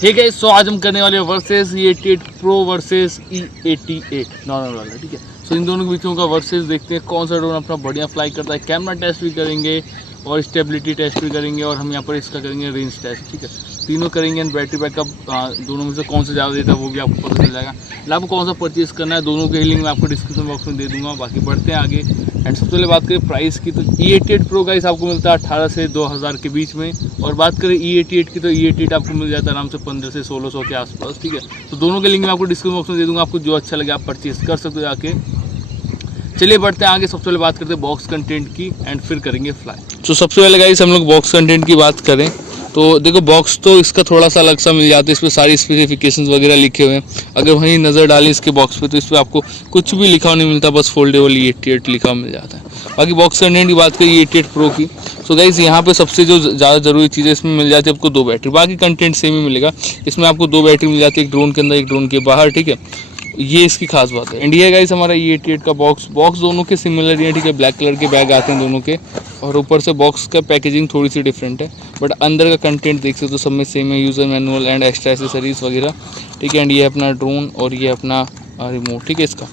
ठीक है। सो आज हम करने वाले versus E88 pro versus E88 normal वाला, ठीक है। सो इन दोनों के बीचों का वर्सेस देखते हैं कौन सा ड्रोन अपना बढ़िया फ्लाई करता है। कैमरा टेस्ट भी करेंगे और स्टेबिलिटी टेस्ट भी करेंगे और हम यहाँ पर इसका करेंगे रेंज टेस्ट, ठीक है। तीनों करेंगे एंड बैटरी बैकअप दोनों में से कौन सा ज़्यादा देता है वो भी आपको पता चल जाएगा। आपको कौन सा परचेज़ करना है दोनों के लिंक मैं आपको डिस्क्रिप्शन बॉक्स में दे दूँगा। बाकी बढ़ते हैं आगे एंड सबसे पहले बात करें प्राइस की, तो E88 प्रो गाइस आपको मिलता है 18 से 2000 के बीच में। और बात करें E88 की तो E88 आपको मिल जाता है आराम से 15 से 1600 के आसपास, ठीक है। तो दोनों के लिंक मैं आपको डिस्क्रिप्शन बॉक्स में दे दूँगा, आपको जो अच्छा लगे आप परचेज़ कर सकते हो जाके। चलिए बढ़ते हैं आगे। सबसे पहले बात करते हैं बॉक्स कंटेंट की एंड फिर करेंगे फ्लाई। तो सबसे पहले गाइस हम लोग बॉक्स कंटेंट की बात करें तो देखो बॉक्स तो इसका थोड़ा सा अलग सा मिल जाता है, इस पर सारी स्पेसिफिकेशंस वगैरह लिखे हुए हैं। अगर वहीं नज़र डालें इसके बॉक्स पे तो इस पर आपको कुछ भी लिखा नहीं मिलता, बस फोल्डेबल E88 लिखा मिल जाता है। बाकी बॉक्स कंटेंट की बात करें E88 प्रो की, तो गाइस यहाँ पे सबसे जो ज़्यादा ज़रूरी चीज़ है इसमें मिल जाती है आपको 2 बैटरी। बाकी कंटेंट सेम ही मिलेगा, इसमें आपको 2 बैटरी मिल जाती है, एक ड्रोन के अंदर एक ड्रोन के बाहर, ठीक है। ये इसकी खास बात है। एंड ये गाइस हमारा E88 का बॉक्स दोनों के सिमिलर ही है, ठीक है। ब्लैक कलर के बैग आते हैं दोनों के और ऊपर से बॉक्स का पैकेजिंग थोड़ी सी डिफरेंट है, बट अंदर का कंटेंट देख सकते हो सब में सेम है। User manual and extra accessories वगैरह, ठीक है। एंड ये अपना ड्रोन और ये अपना रिमोट, ठीक है। इसका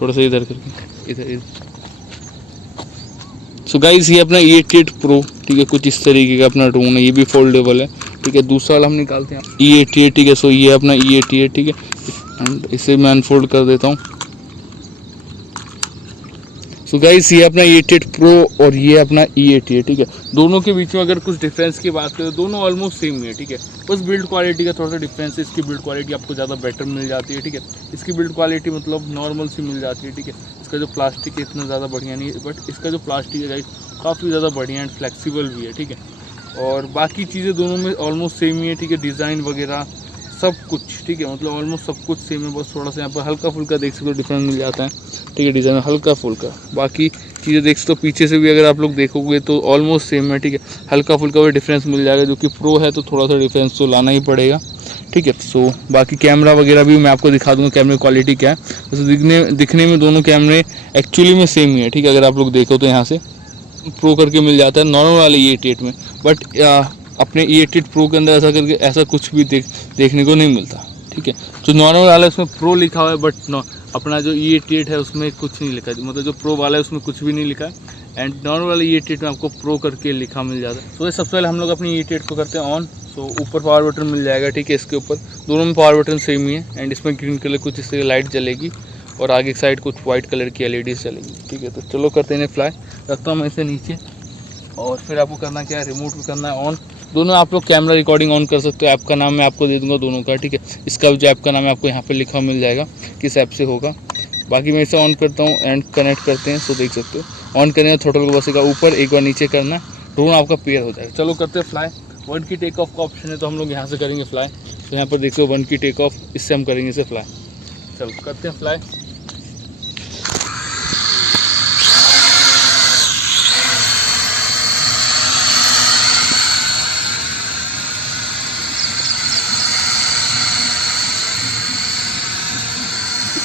थोड़ा सा इधर करके इधर। सो गाइस ये अपना E88 प्रो, ठीक है। कुछ इस तरीके का अपना ड्रोन है, ये भी फोल्डेबल है, ठीक है। दूसरा वाला हम निकालते हैं E88, ठीक है। सो ये अपना E88, ठीक है। एंड इसे मैं अनफोल्ड कर देता हूँ। सो गाइस ये अपना E88 प्रो और ये अपना E88, ठीक है। दोनों के बीच में अगर कुछ डिफरेंस की बात करें तो दोनों ऑलमोस्ट सेम ही है, ठीक है। बस बिल्ड क्वालिटी का थोड़ा सा डिफरेंस है, इसकी बिल्ड क्वालिटी आपको ज़्यादा बेटर मिल जाती है, ठीक है। इसकी बिल्ड क्वालिटी मतलब नॉर्मल सी मिल जाती है, ठीक है। इसका जो प्लास्टिक है इतना ज़्यादा बढ़िया नहीं है, बट इसका जो प्लास्टिक है गाइस काफ़ी ज़्यादा बढ़िया एंड फ्लेक्सिबल भी है, ठीक है। और बाकी चीज़ें दोनों में ऑलमोस्ट सेम ही है, ठीक है। डिज़ाइन वगैरह सब कुछ, ठीक है। मतलब ऑलमोस्ट सब कुछ सेम है, बस थोड़ा सा यहाँ पर हल्का फुल्का देख सकते हो डिफरेंस मिल जाता है, ठीक है। डिज़ाइन हल्का फुल्का, बाकी चीज़ें देख सकते हो पीछे से भी अगर आप लोग देखोगे तो ऑलमोस्ट सेम है, ठीक है। हल्का फुल्का भी डिफरेंस मिल जाएगा, जो कि प्रो है तो थोड़ा सा डिफरेंस तो लाना ही पड़ेगा, ठीक है। सो बाकी कैमरा वगैरह भी मैं आपको दिखा दूँगा कैमरे क्वालिटी क्या है। वैसे दिखने में दोनों कैमरे एक्चुअली में सेम ही है, ठीक है। अगर आप लोग देखो तो यहाँ से प्रो करके मिल जाता है नॉर्मल वाले E88 में, बट अपने E88 प्रो के अंदर ऐसा करके ऐसा कुछ भी देखने को नहीं मिलता, ठीक है। जो नॉर्मल वाला है उसमें प्रो लिखा हुआ है, बट अपना जो E88 है उसमें कुछ नहीं लिखा है, मतलब जो प्रो वाला है उसमें कुछ भी नहीं लिखा है। एंड नॉर्मल वाले E88 में आपको प्रो करके लिखा मिल जाता है। तो सबसे पहले हम लोग अपनी E88 को करते हैं ऑन। सो ऊपर पावर बटन मिल जाएगा, ठीक है। इसके ऊपर दोनों में पावर बटन सेम ही है एंड इसमें ग्रीन कलर कुछ इस तरह लाइट जलेगी और आगे की साइड कुछ वाइट कलर की LEDs चलेगी, ठीक है। तो चलो करते हैं फ्लाई। रखता हूँ मैं इसे नीचे और फिर आपको करना क्या है, रिमोट भी करना है ऑन। दोनों आप लोग कैमरा रिकॉर्डिंग ऑन कर सकते हो। ऐप का नाम मैं आपको दे दूंगा दोनों का, ठीक है। इसका जो ऐप का नाम है आपको यहाँ पे लिखा मिल जाएगा किस ऐप से होगा। बाकी मैं इसे ऑन करता हूँ एंड कनेक्ट करते हैं। सो देख सकते हो ऑन करने का थ्रोटल को बस एक ऊपर एक बार नीचे करना, ड्रोन आपका पेयर हो जाएगा। चलो करते हैं फ्लाई। 1 की टेक ऑफ का ऑप्शन है तो हम लोग यहाँ से करेंगे फ्लाई। तो यहाँ पर देखो 1 की टेक ऑफ, इससे हम करेंगे इसे फ्लाई। चलो करते हैं फ्लाई।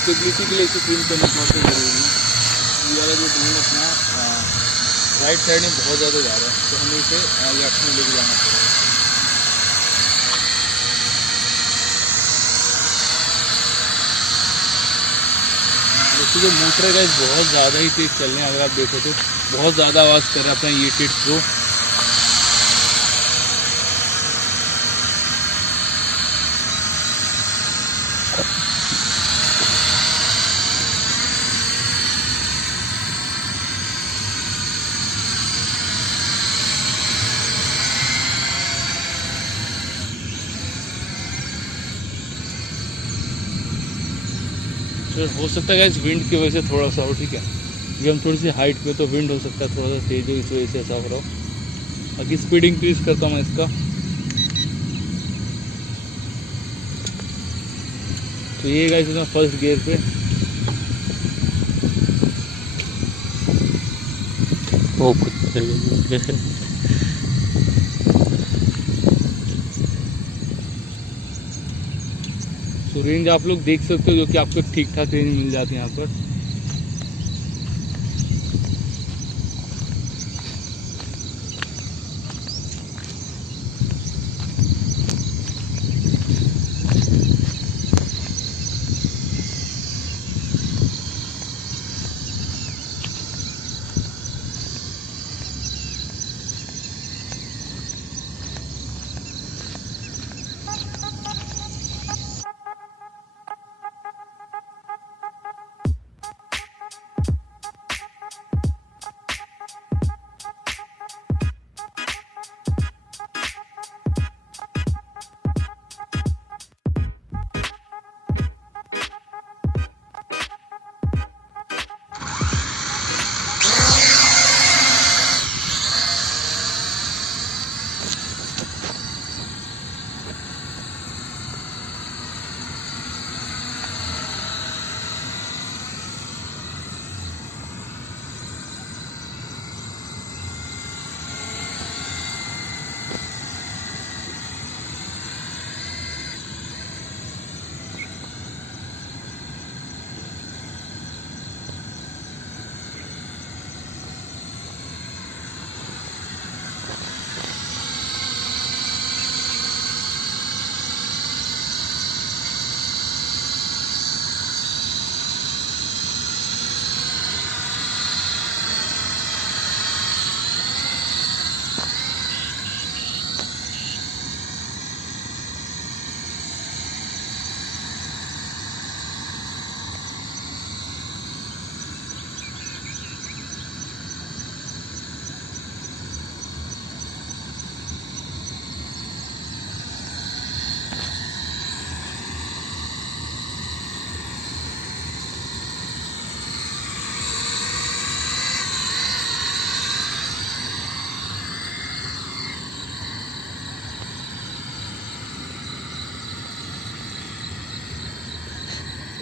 स्टेबिलिटी के लिए इसे ट्रिम करना बहुत ज़रूरी है। ये वाला जो ड्रोन अपना राइट साइड में बहुत ज़्यादा जा रहा है तो हमें इसे लेफ्ट में लेके जाना पड़ेगा। देखिए जो मोटर है गाइस बहुत ज़्यादा ही तेज़ चल रहे हैं, अगर आप देखो तो बहुत ज़्यादा आवाज़ कर रहा है अपना E88 प्रो। हो सकता है गाइस विंड की वजह से थोड़ा सा हो, ठीक है। ये हम थोड़ी सी हाइट पे तो विंड हो सकता है थोड़ा सा तेज हो, इस वजह से ऐसा हो रहा हो। बाकी स्पीड इंक्रीज करता हूँ मैं इसका। तो ये गाइस इसमें फर्स्ट गियर पे वो तो रेंज आप लोग देख सकते हो जो कि आपको ठीक ठाक रेंज मिल जाती है यहाँ पर।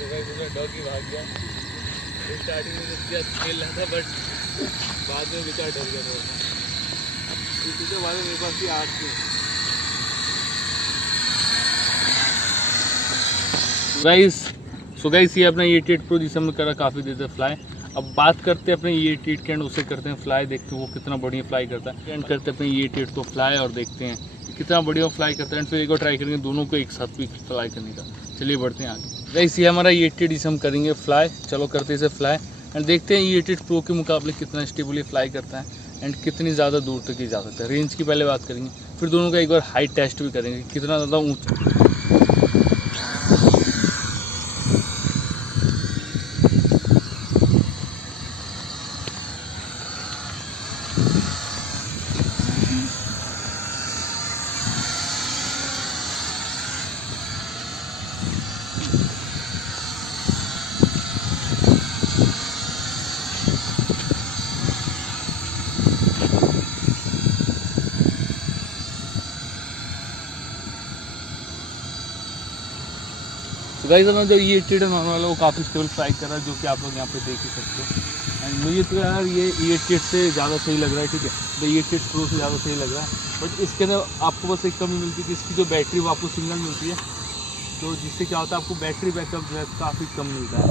डॉगी भाग गया। स्टार्टिंग में मुझे खेल रहा था बट बाद में बेचारा डर गया थोड़ा सा। इसके बाद मेरे पास ही आर्ट थे। सो गाइस ये अपना E88 Pro जिसे हमने करा काफ़ी देर तक फ्लाई। अब बात करते हैं अपने E88 के एंड उसे करते हैं फ्लाई, देखते हैं वो कितना बढ़िया फ्लाई करता है। एंड करते हैं अपने E88 को फ्लाई और देखते हैं कितना बढ़िया फ्लाई करता है। एंड फिर एक और ट्राई करेंगे दोनों को एक साथ भी फ्लाई करने का। चलिए बढ़ते हैं आगे। गाइस ये हमारा E88 जिसे हम करेंगे फ्लाई। चलो करते हैं इसे फ्लाई एंड देखते हैं E88 Pro के मुकाबले कितना स्टेबली फ्लाई करता है एंड कितनी ज़्यादा दूर तक ये जा सकता है। रेंज की पहले बात करेंगे, फिर दोनों का एक बार हाइट टेस्ट भी करेंगे कितना ज़्यादा ऊँचा। गाइस अपना जो E88 नॉर्मल वाला वो काफ़ी स्टेबल फ्लाई कर रहा है, जो कि आप लोग यहाँ पे देख ही सकते हो। एंड मुझे तो यार ये E88 से ज़्यादा सही लग रहा है, ठीक है। तो E88 Pro से ज़्यादा सही लग रहा है, बट इसके अंदर आपको बस एक कमी मिलती है कि इसकी जो बैटरी वो आपको सिंगल मिलती है, तो जिससे क्या होता है आपको बैटरी बैकअप जो है काफ़ी कम मिलता है।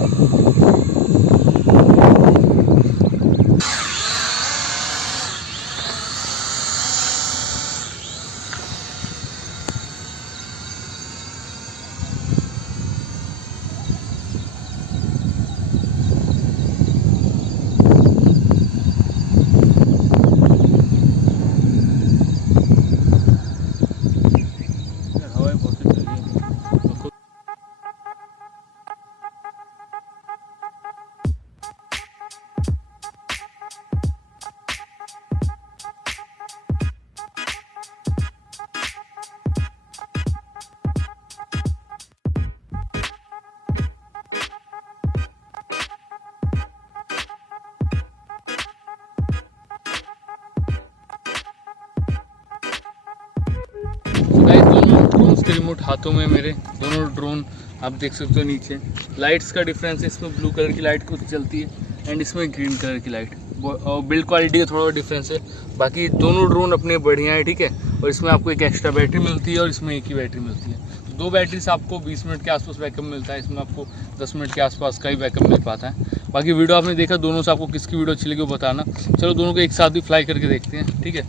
ड्रोन के रिमोट हाथों में मेरे दोनों ड्रोन आप देख सकते हो। नीचे लाइट्स का डिफरेंस है, इसमें ब्लू कलर की लाइट कुछ चलती है एंड इसमें ग्रीन कलर की लाइट, और बिल्ड क्वालिटी का थोड़ा डिफरेंस है। बाकी दोनों ड्रोन अपने बढ़िया है, ठीक है। और इसमें आपको एक एक्स्ट्रा बैटरी मिलती है और इसमें एक ही बैटरी मिलती है। दो बैटरी से आपको 20 मिनट के आसपास बैकअप मिलता है, इसमें आपको 10 मिनट के आसपास का ही बैकअप मिल पाता है। बाकी वीडियो आपने देखा, दोनों से आपको किसकी वीडियो अच्छी लगी वो बताना। चलो दोनों को एक साथ ही फ्लाई करके देखते हैं, ठीक है।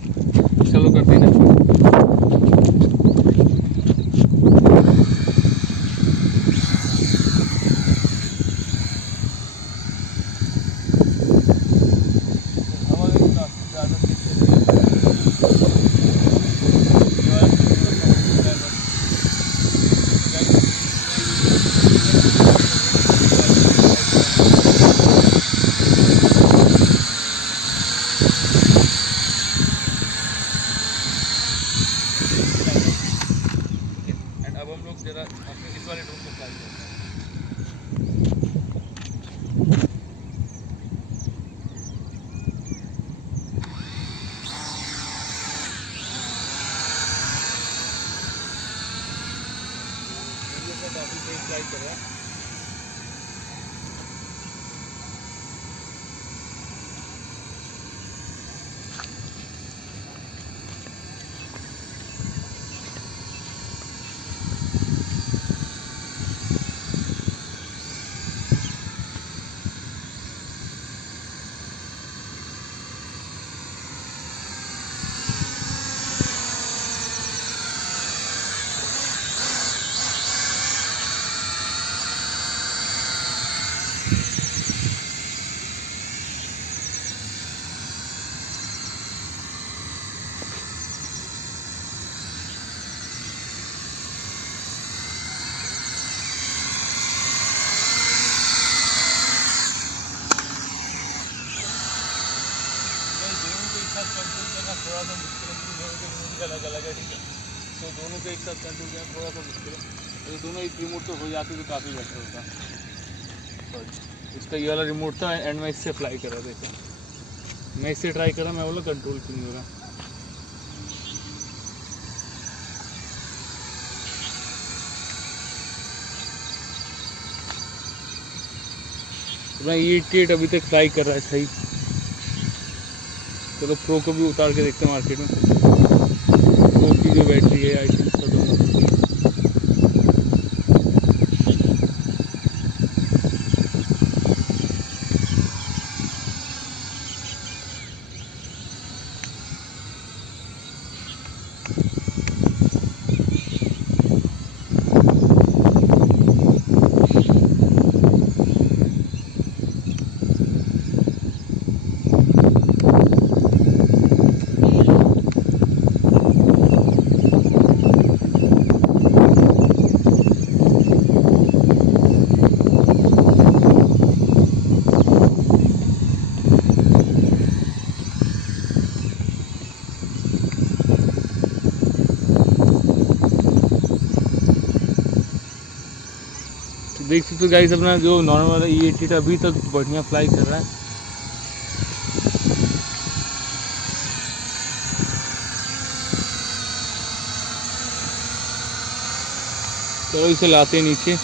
चलो करते हैं। अब हम लोग जरा अपने इस वाले ड्रोन को फ्लाई करते हैं। काफ़ी तेज फ्लाई कर रहा है। कंट्रोल करना थोड़ा सा मुश्किल है, क्योंकि दोनों के रिमोट अलग अलग है, ठीक है। तो दोनों को एक साथ कंट्रोल करना थोड़ा सा मुश्किल है। तो दोनों एक रिमोट तो हो जाते तो काफ़ी बेटर होता। सॉरी, इसका ये वाला रिमोट था एंड मैं इससे फ्लाई कर रहा था। मैं इससे ट्राई करा, मैं बोला कंट्रोल क्यों नहीं हो रहा। अपना E88 अभी तक फ्लाई कर रहा है सही। चलो प्रो को भी उतार के देखते हैं मार्केट में। प्रो की जो बैटरी है आई थिंक खत्म हो चुकी है। देख सकते हो गाइस, अपना जो नॉर्मल वाला E88 अभी तक बढ़िया फ्लाई कर रहा है। चलो इसे लाते हैं नीचे।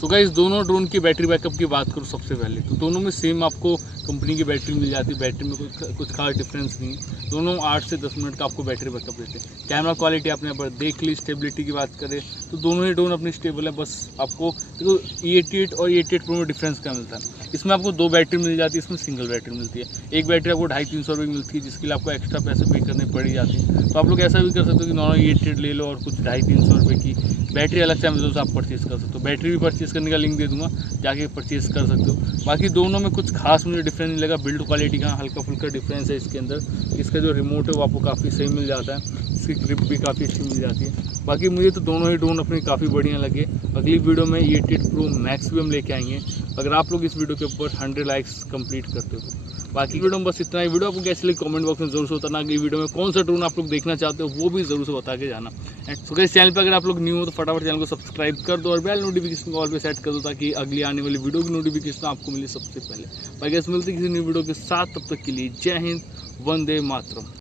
तो गाइस दोनों ड्रोन की बैटरी बैकअप की बात करूँ सबसे पहले, तो दोनों में सेम आपको कंपनी की बैटरी मिल जाती है। बैटरी में कुछ खास डिफरेंस नहीं है। दोनों 8 से 10 मिनट का आपको बैटरी बैकअप देते हैं। कैमरा क्वालिटी आपने यहाँ पर देख ली। स्टेबिलिटी की बात करें तो दोनों ही ड्रोन अपनी स्टेबल है। बस आपको देखो E88 और E88 प्रो में डिफरेंस क्या मिलता है। इसमें आपको 2 बैटरी मिल जाती है, इसमें सिंगल बैटरी मिलती है। एक बैटरी आपको 250-300 रुपये की मिलती है, जिसके लिए आपको एक्स्ट्रा पैसे पे करने पड़ जाती है। तो आप लोग ऐसा भी कर सकते हो कि नॉर्मल E88 ले लो और कुछ 250-300 रुपये की बैटरी अलग से अमेज़न से आप परचेज़ कर सकते हो। बैटरी भी परचेज़ करने का लिंक दे दूँगा, जाके परचेज़ कर सकते हो। बाकी दोनों में कुछ खास मुझे डिफरेंस नहीं लगा। बिल्ड क्वालिटी का हल्का फुल्का डिफरेंस है इसके अंदर। इसका जो रिमोट है वो आपको काफ़ी सही मिल जाता है। इसकी ग्रिप भी काफ़ी अच्छी मिल जाती है। बाकी मुझे तो दोनों ही ड्रोन अपने काफ़ी बढ़िया लगे। अगली वीडियो में E88 प्रो मैक्स भी हम लेके आएंगे, अगर आप लोग इस वीडियो के ऊपर 100 लाइक्स कंप्लीट करते हो तो। बाकी वीडियो में बस इतना ही। वीडियो आपको कैसी लगी कमेंट बॉक्स में जरूर से बताना। कि वीडियो में कौन सा ड्रोन आप लोग देखना चाहते हो वो भी जरूर से बता के जाना। सो गाइस चैनल पर अगर आप लोग न्यू हो तो फटाफट चैनल को सब्सक्राइब कर दो और बेल नोटिफिकेशन को ऑल पे सेट कर दो, ताकि अगली आने वाली वीडियो की नोटिफिकेशन आपको मिले सबसे पहले। बाकी मिलते किसी न्यू वीडियो के साथ, तब तक के लिए जय हिंद, वंदे मातरम।